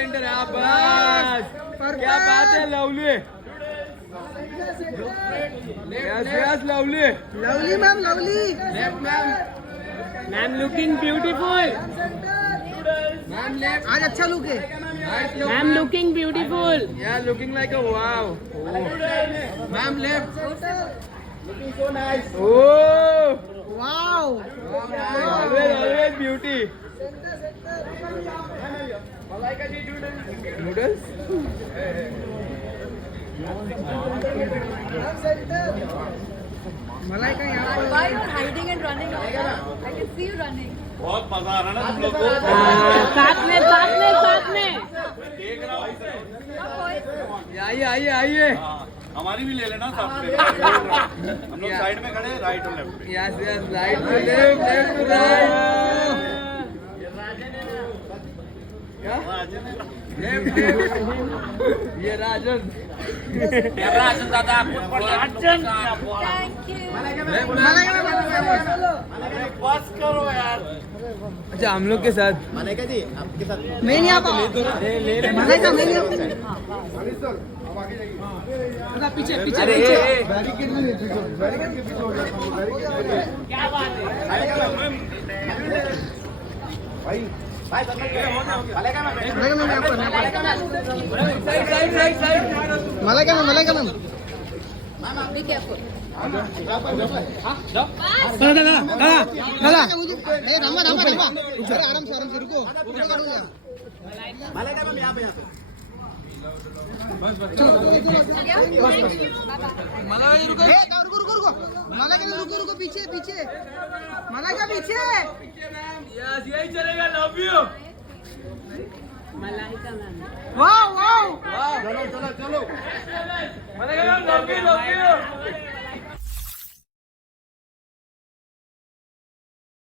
बस क्या बात है lovely lovely lovely ma'am lovely ma'am looking beautiful आज अच्छा लुक है मैम लुकिंग ब्यूटीफुल या लुकिंग लाइक अ वाव ma'am left looking so nice ओह वाव ऑलवेज ब्यूटी नूडल्स मलाइका यहाँ Why you are hiding and running? I can see you running. बहुत मजा आ रहा है ना तुम लोग को। साथ में देख रहा हूँ आइए आइए आइए हाँ, हमारी भी ले लेना साथ में। हम लोग साइड में खड़े राइट और लेफ्ट पे। Yes yes right to left left to right left ये राजन दादा राजन Thank you. बस करो यार। अच्छा हम लोग के साथ मैं नहीं आता मलाइका मैं नहीं आता पीछे पीछे अरे पीछे क्या बात है मलाइका मैम Be careful. दादा थांबा आराम से रुको काढून लिया रुको मलाइका पीछे पीछे मलाइका पीछे यस यही चलेगा लव यू वाह